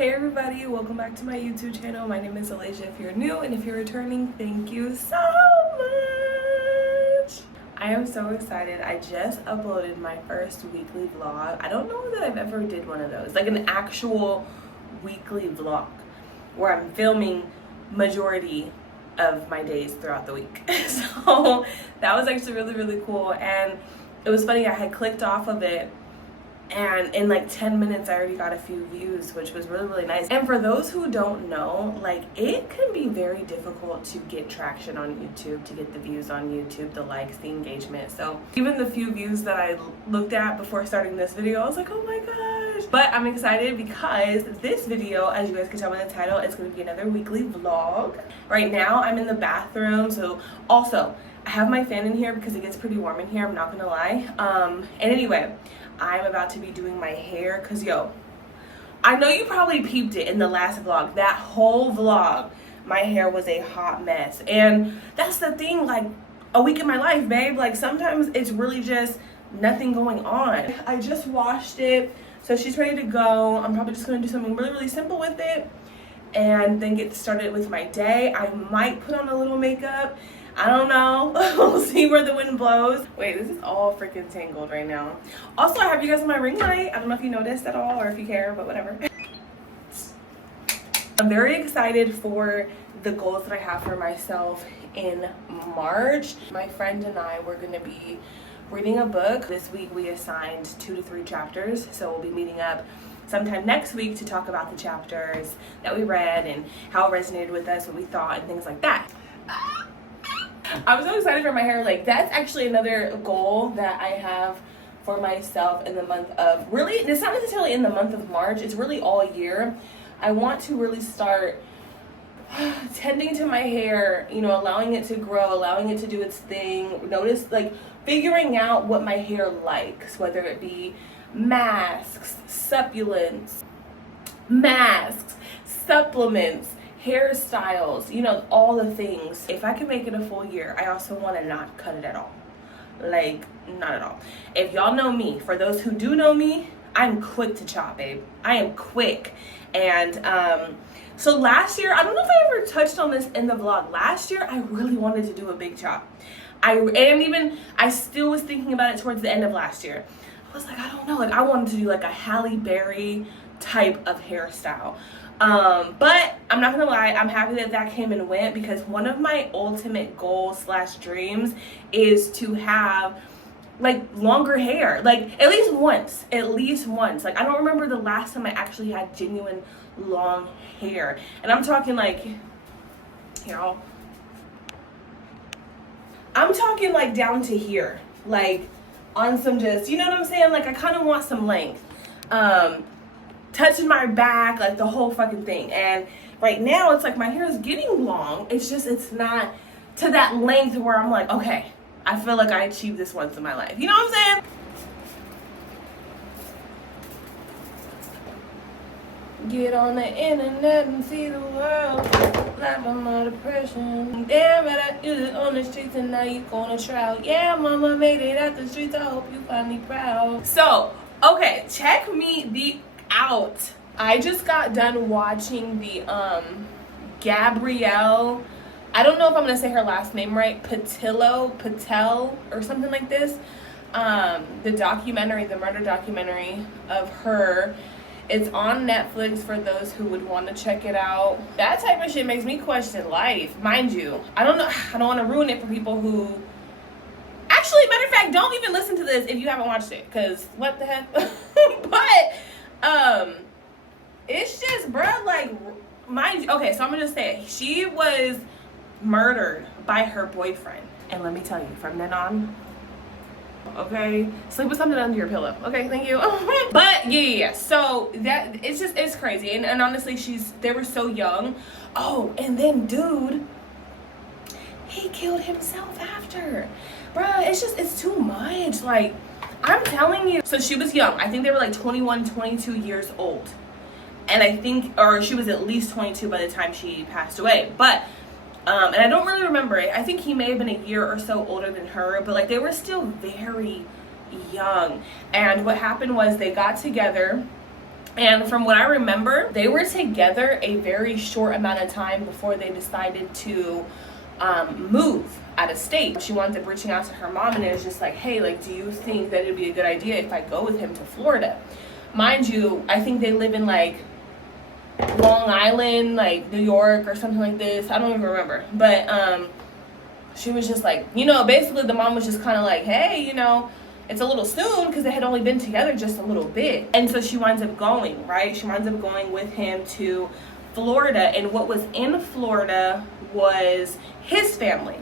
Hey everybody, welcome back to my YouTube channel. My name is Alasia if you're new, and if you're returning, thank you so much. I am so excited. I just uploaded my first weekly vlog. I don't know that I've ever did one of those, like an actual weekly vlog where I'm filming majority of my days throughout the week. So that was actually really cool, and it was funny. I had clicked off of it, and in like 10 minutes I already got a few views, which was really nice. And for those who don't know, like, it can be very difficult to get traction on YouTube, to get the views on YouTube, the likes, the engagement. So even the few views that I looked at before starting this video, I was like, oh my gosh. But I'm excited because this video, as you guys can tell by the title, it's going to be another weekly vlog. Right now I'm in the bathroom, so also I have my fan in here because it gets pretty warm in here, I'm not gonna lie. And anyway, I'm about to be doing my hair because, yo, I know you probably peeped it in the last vlog. That whole vlog, my hair was a hot mess. And that's the thing, like, a week in my life, babe. Like, sometimes it's really just nothing going on. I just washed it, so she's ready to go. I'm probably just gonna do something really simple with it and then get started with my day. I might put on a little makeup. I don't know. We'll see where the wind blows. Wait, this is all freaking tangled right now. Also, I have you guys on my ring light. I don't know if you noticed at all or if you care, but whatever. I'm very excited for the goals that I have for myself in March. My friend and I were going to be reading a book. This week we assigned 2 to 3 chapters, so we'll be meeting up sometime next week to talk about the chapters that we read and how it resonated with us, what we thought, and things like that. I'm so excited for my hair. Like, that's actually another goal that I have for myself in the month of, really, it's not necessarily in the month of March, it's really all year. I want to really start tending to my hair, you know, allowing it to grow, allowing it to do its thing. Notice, like, figuring out what my hair likes, whether it be masks, supplements, hairstyles, you know, all the things. If I can make it a full year, I also want to not cut it at all. Like, not at all. If y'all know me, for those who do know me, I'm quick to chop, babe. I am quick. And so last year, I don't know if I ever touched on this in the vlog. Last year, I really wanted to do a big chop. I still was thinking about it towards the end of last year. I was like, I don't know, like, I wanted to do like a Halle Berry type of hairstyle. But I'm not gonna lie, I'm happy that that came and went, because one of my ultimate goals / dreams is to have like longer hair, like at least once. Like, I don't remember the last time I actually had genuine long hair, and I'm talking like, y'all, I'm talking like down to here, like on some, just, you know what I'm saying, like I kind of want some length, touching my back, like the whole fucking thing. And right now it's like my hair is getting long, it's just, it's not to that length where I'm like, okay, I feel like I achieved this once in my life, you know what I'm saying? Get on the internet and see the world, life on my depression. Damn it, I did it on the streets and now you going to trial. Yeah, mama made it out the streets, I hope you find me proud. So, okay, check me out. I just got done watching the Gabrielle, I don't know if I'm gonna say her last name right, Patel or something like this. The documentary, the murder documentary of her. It's on Netflix for those who would want to check it out. That type of shit makes me question life, mind you. I don't know, I don't want to ruin it for people who, actually, matter of fact, don't even listen to this if you haven't watched it, because what the heck. But it's just, bruh, like, mind you, okay, so I'm gonna just say it. She was murdered by her boyfriend, and let me tell you, from then on, okay, sleep with something under your pillow, okay, thank you. But yeah, so that, it's crazy. And honestly, they were so young. Oh, and then dude, he killed himself after. Bruh, it's too much. Like, I'm telling you. So she was young. I think they were like 21, 22 years old. And I think, or she was at least 22 by the time she passed away. But and I don't really remember it. I think he may have been a year or so older than her, but like they were still very young. And what happened was they got together And from what I remember, they were together a very short amount of time before they decided to move out of state. She wound up reaching out to her mom, and it was just like, hey, like, do you think that it'd be a good idea if I go with him to Florida? Mind you, I think they live in like Long Island, like New York or something like this. I don't even remember. But she was just like, you know, basically the mom was just kind of like, hey, you know, it's a little soon, because they had only been together just a little bit. And so she winds up going, right? She winds up going with him to Florida, and what was in Florida was his family.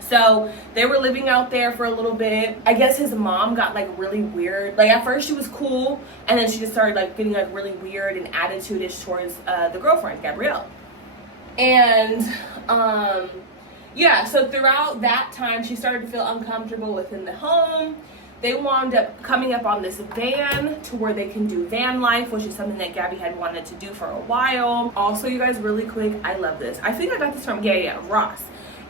So they were living out there for a little bit. I guess his mom got like really weird. Like at first she was cool, and then she just started like getting like really weird and attitude-ish towards the girlfriend, Gabrielle. And yeah, so throughout that time, she started to feel uncomfortable within the home. They wound up coming up on this van to where they can do van life, which is something that Gabby had wanted to do for a while. Also, you guys, really quick, I love this. I think I got this from, Ross.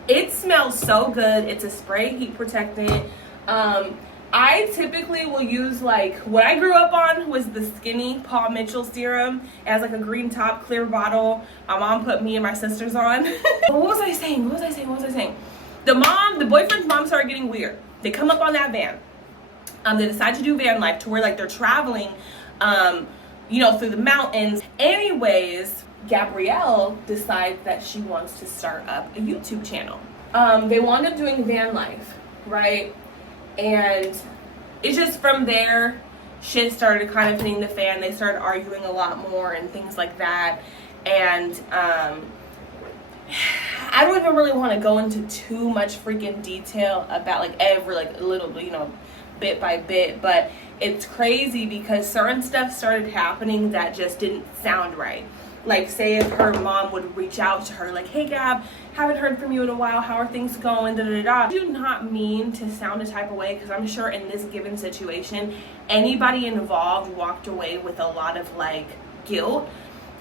It smells so good. It's a spray heat protectant. I typically will use, like, what I grew up on was the skinny Paul Mitchell serum. It has like a green top, clear bottle. My mom put me and my sisters on. What was I saying? The boyfriend's mom started getting weird. They come up on that van. They decide to do van life to where like they're traveling, you know, through the mountains. Anyways, Gabrielle decides that she wants to start up a YouTube channel. They wound up doing van life, right? And it's just from there, shit started kind of hitting the fan. They started arguing a lot more and things like that. And I don't even really want to go into too much freaking detail about like every like little, you know, bit by bit, but it's crazy because certain stuff started happening that just didn't sound right. Like, say if her mom would reach out to her like, hey Gab, haven't heard from you in a while, how are things going, da da da. I do not mean to sound a type of way, because I'm sure in this given situation anybody involved walked away with a lot of like guilt.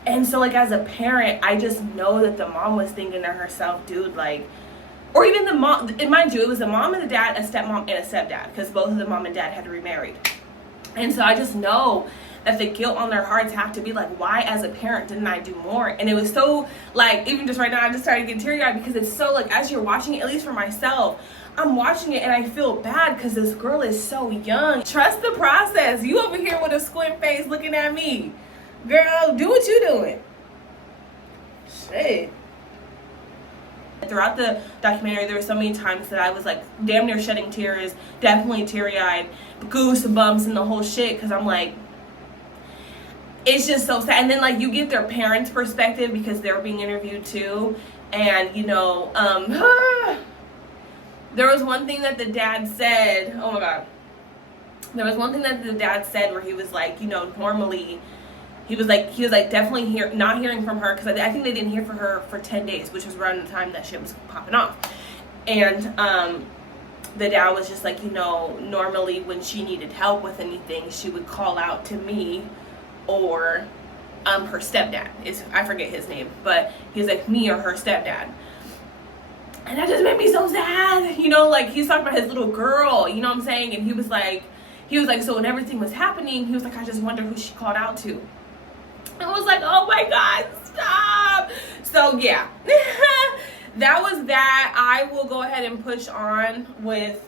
And so like as a parent, I just know that the mom was thinking to herself, dude, like, or even the mom, and mind you, it was a mom and a dad, a stepmom and a stepdad, because both of the mom and dad had remarried. And so I just know that the guilt on their hearts have to be like, why as a parent didn't I do more? And it was so like, even just right now, I just started getting teary-eyed, because it's so like, as you're watching it, at least for myself, I'm watching it and I feel bad because this girl is so young. Trust the process. You over here with a squint face looking at me. Girl, do what you doing. Shit. Throughout the documentary, there were so many times that I was like damn near shedding tears, definitely teary-eyed, goosebumps and the whole shit, because I'm like, it's just so sad. And then like you get their parents' perspective because they're being interviewed too. And you know, there was one thing that the dad said, oh my god. There was one thing that the dad said where he was like, you know, normally he was like definitely not hearing from her, because I think they didn't hear from her for 10 days, which was around the time that shit was popping off. And the dad was just like, you know, normally when she needed help with anything, she would call out to me or her stepdad. I forget his name, but he's like, me or her stepdad. And that just made me so sad. You know, like he's talking about his little girl, you know what I'm saying? And he was like, so when everything was happening, he was like, I just wonder who she called out to. I was like, oh my god, stop. So yeah, that was that. I will go ahead and push on with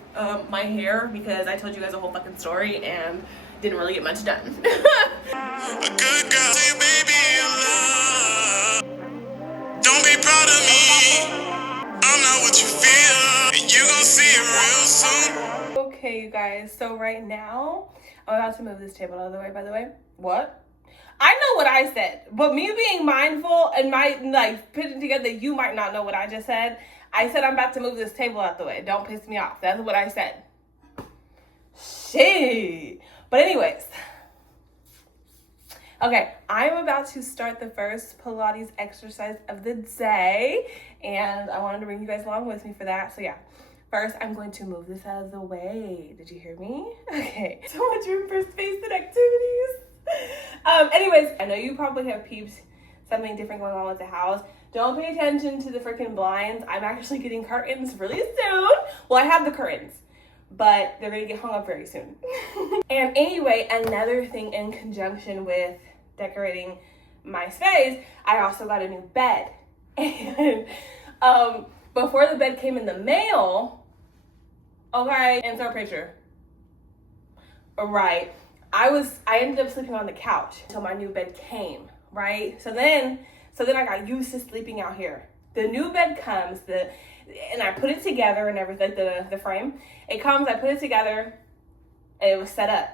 my hair, because I told you guys a whole fucking story and didn't really get much done. A good girl, say baby in love. Don't be proud of me. I'm not what you feel, and you gon' see it real soon. Okay, you guys, so right now I'm about to move this table out of the way, by the way. What? I know what I said, but me being mindful and my like putting together, you might not know what I just said. I said I'm about to move this table out the way. Don't piss me off. That's what I said. Shit. But anyways, okay, I'm about to start the first Pilates exercise of the day, and I wanted to bring you guys along with me for that. So yeah, first I'm going to move this out of the way. Did you hear me? Okay, so much room for space and activities. Anyways, I know you probably have peeped something different going on with the house. Don't pay attention to the freaking blinds. I'm actually getting curtains really soon. Well, I have the curtains, but they're gonna get hung up very soon. And anyway, another thing in conjunction with decorating my space, I also got a new bed. And before the bed came in the mail, okay, insert picture. Right, I ended up sleeping on the couch until my new bed came, right? So then I got used to sleeping out here. The new bed comes, and I put it together and everything, the frame. It comes, I put it together, and it was set up.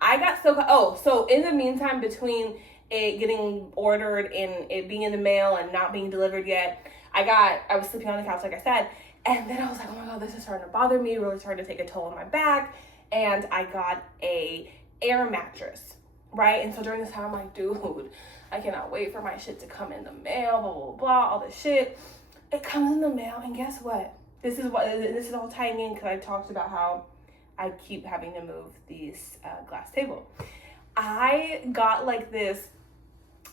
I got so in the meantime, between it getting ordered and it being in the mail and not being delivered yet, I was sleeping on the couch, like I said, and then I was like, oh my God, this is starting to bother me, really starting to take a toll on my back, and I got a air mattress, right? And so during this time, I'm like, dude, I cannot wait for my shit to come in the mail, blah, blah, blah, all this shit. It comes in the mail, and guess what? This is all tying in because I talked about how I keep having to move this glass table. I got like this,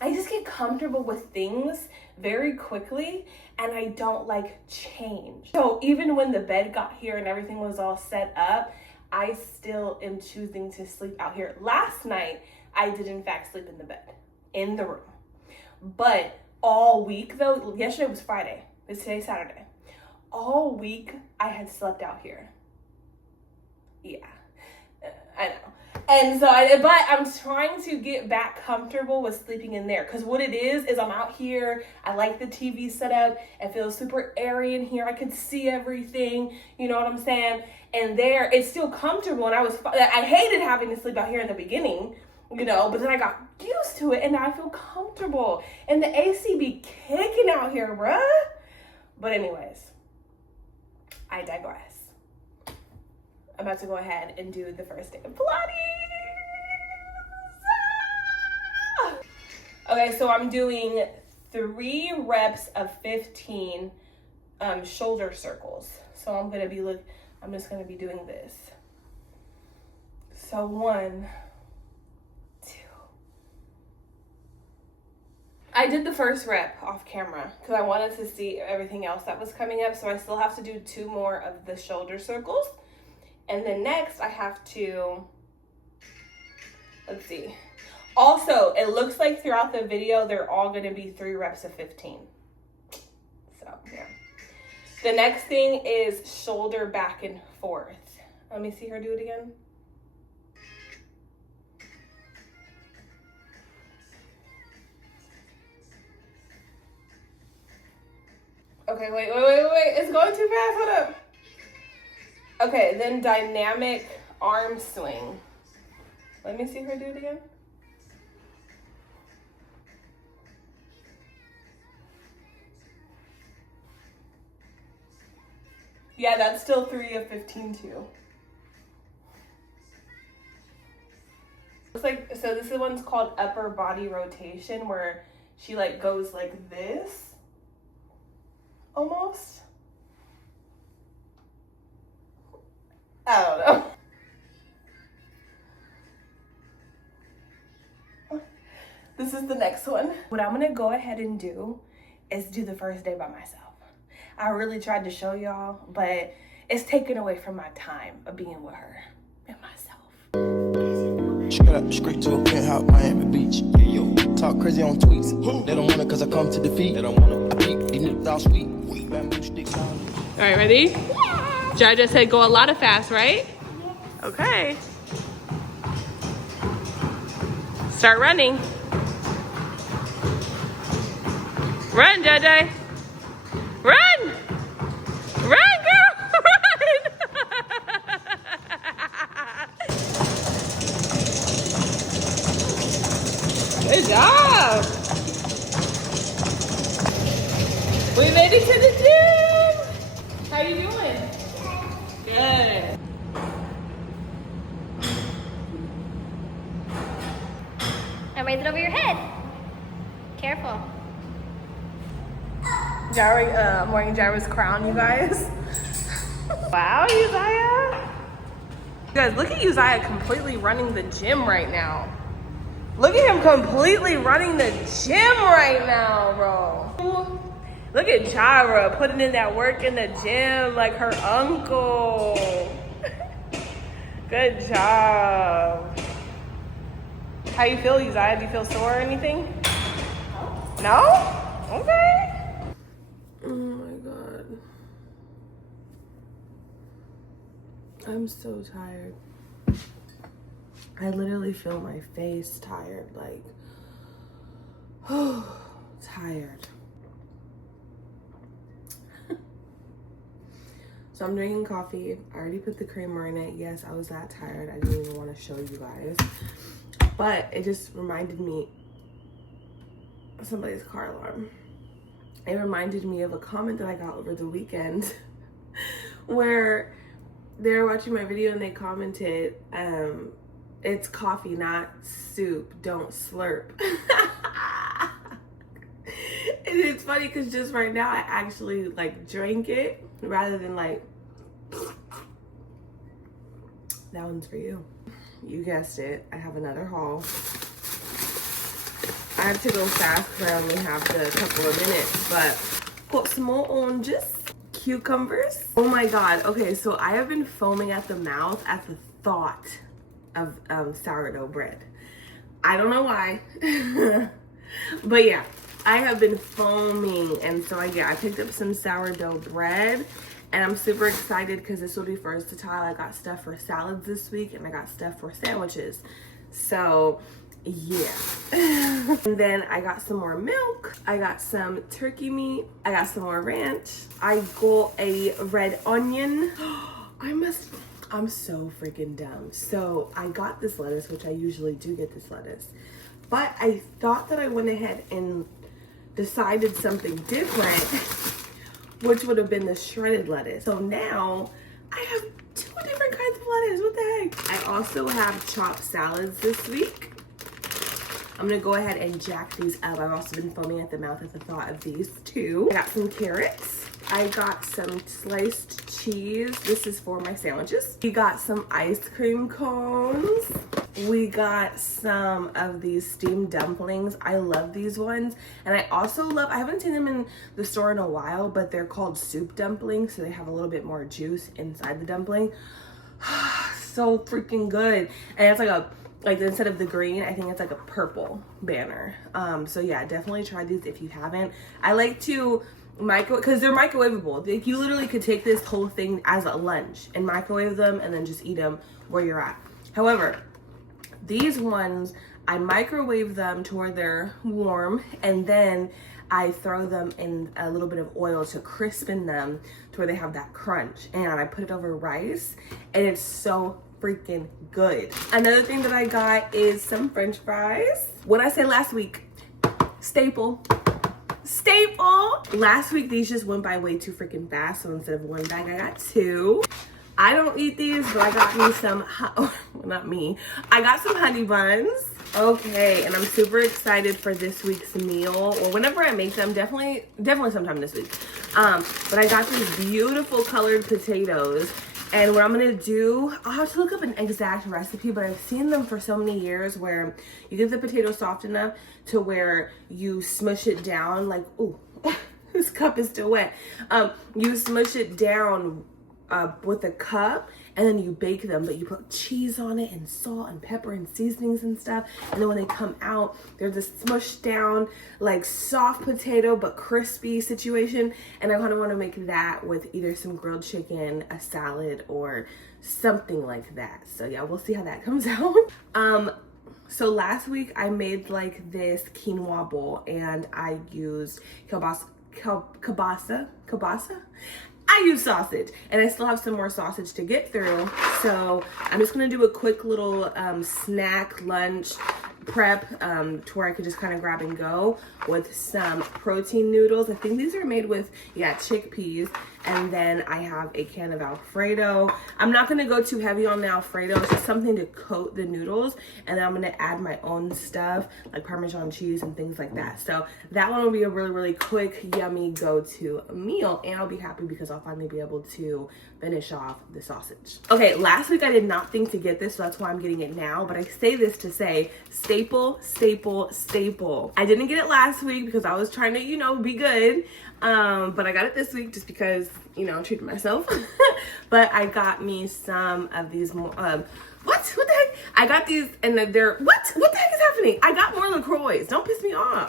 I just get comfortable with things very quickly, and I don't like change. So even when the bed got here and everything was all set up, I still am choosing to sleep out here. Last night, I did in fact sleep in the bed, in the room. But all week though, yesterday was Friday, it's today's Saturday. All week, I had slept out here. Yeah, I know. And so, but I'm trying to get back comfortable with sleeping in there. Because what it is I'm out here. I like the TV setup. It feels super airy in here. I can see everything. You know what I'm saying? And there, it's still comfortable. And I hated having to sleep out here in the beginning, you know. But then I got used to it. And now I feel comfortable. And the AC be kicking out here, bruh. But anyways, I digress. I'm about to go ahead and do the first day of Pilates. Okay, so I'm doing 3 reps of 15 shoulder circles. So I'm just gonna be doing this. So 1, 2. I did the first rep off camera because I wanted to see everything else that was coming up. So I still have to do 2 more of the shoulder circles. And then next I have to, let's see. Also, it looks like throughout the video, they're all gonna be 3 reps of 15. So, yeah. The next thing is shoulder back and forth. Let me see her do it again. Okay, wait. It's going too fast, hold up. Okay, then dynamic arm swing. Let me see her do it again. Yeah, that's still 3 of 15 too. Looks like, so this one's called upper body rotation, where she like goes like this, almost. I don't know. This is the next one. What I'm gonna go ahead and do is do the first day by myself. I really tried to show y'all, but it's taken away from my time of being with her and myself. Straight up, straight to a penthouse, Miami Beach. Hey, yo, talk crazy on tweets. They don't want it cause I come to defeat. They don't want it. I peek, these niggas all sweet. Bamboo sticks on. All right, ready? Yeah. Jaja said go a lot of fast, right? Yeah. Okay. Start running. Run, Jaja. Run! Run, girl! Run! Good job! We made it to the gym! How you doing? Good. And raise it over your head. Careful. I'm wearing Jaira's crown, you guys. Wow, Uzziah. You guys, look at Uzziah completely running the gym right now. Look at him completely running the gym right now, bro. Look at Jaira putting in that work in the gym like her uncle. Good job. How you feel, Uzziah? Do you feel sore or anything? No? Okay. Oh my God. I'm so tired. I literally feel my face tired, like, tired. So I'm drinking coffee. I already put the creamer in it. Yes, I was that tired. I didn't even want to show you guys. But it just reminded me of somebody's car alarm. It reminded me of a comment that I got over the weekend where they were watching my video and they commented, it's coffee, not soup. Don't slurp. And it's funny because just right now I actually like drank it rather than like, that one's for you. You guessed it. I have another haul. I have to go fast because I only have the couple of minutes, but got some more oranges, cucumbers. Oh my God. Okay, so I have been foaming at the mouth at the thought of sourdough bread. I don't know why, but yeah, I have been foaming. And so I picked up some sourdough bread. And I'm super excited because this will be versatile. I got stuff for salads this week and I got stuff for sandwiches. So yeah. And then I got some more milk. I got some turkey meat. I got some more ranch. I got a red onion. I'm so freaking dumb. So I got this lettuce, which I usually do get this lettuce. But I thought that I went ahead and decided something different, which would have been the shredded lettuce. So now I have 2 different kinds of lettuce. What the heck? I also have chopped salads this week. I'm gonna go ahead and jack these up. I've also been foaming at the mouth at the thought of these too. I got some carrots. I got some sliced cheese. This is for my sandwiches. We got some ice cream cones. We got some of these steamed dumplings. I love these ones. And I also love, I haven't seen them in the store in a while, but they're called soup dumplings. So they have a little bit more juice inside the dumpling. So freaking good. And it's like instead of the green, I think it's like a purple banner. So yeah, definitely try these if you haven't. I like to because they're microwavable. Like, you literally could take this whole thing as a lunch and microwave them and then just eat them where you're at. However, these ones, I microwave them to where they're warm, and then I throw them in a little bit of oil to crispen them to where they have that crunch. And I put it over rice, and it's so freaking good. Another thing that I got is some French fries. What I said last week, staple. Last week, these just went by way too freaking fast. So instead of 1 bag, I got 2. I don't eat these, but I got me some, well, not me. I got some honey buns. Okay, and I'm super excited for this week's meal, or whenever I make them, definitely sometime this week. But I got these beautiful colored potatoes. And what I'm gonna do, I'll have to look up an exact recipe, but I've seen them for so many years where you get the potato soft enough to where you smush it down, like, ooh, this cup is still wet. You smush it down with a cup, and then you bake them, but you put cheese on it and salt and pepper and seasonings and stuff. And then when they come out, they're this smushed down, like soft potato but crispy situation. And I kind of want to make that with either some grilled chicken, a salad, or something like that. So yeah, we'll see how that comes out. So last week I made like this quinoa bowl, and I used kielbasa. I use sausage, and I still have some more sausage to get through. So I'm just gonna do a quick little snack lunch prep to where I could just kind of grab and go with some protein noodles. I think these are made with, chickpeas. And then I have a can of Alfredo. I'm not gonna go too heavy on the Alfredo. It's just something to coat the noodles. And then I'm gonna add my own stuff, like Parmesan cheese and things like that. So that one will be a really, really quick, yummy go-to meal. And I'll be happy because I'll finally be able to finish off the sausage. Okay, last week I did not think to get this, so that's why I'm getting it now. But I say this to say, stay staple. I didn't get it last week because I was trying to, you know, be good. But I got it this week just because, you know, I treated myself. But I got me some of these more, what the heck? I got these and they're, what the heck is happening? I got more LaCroix. Don't piss me off.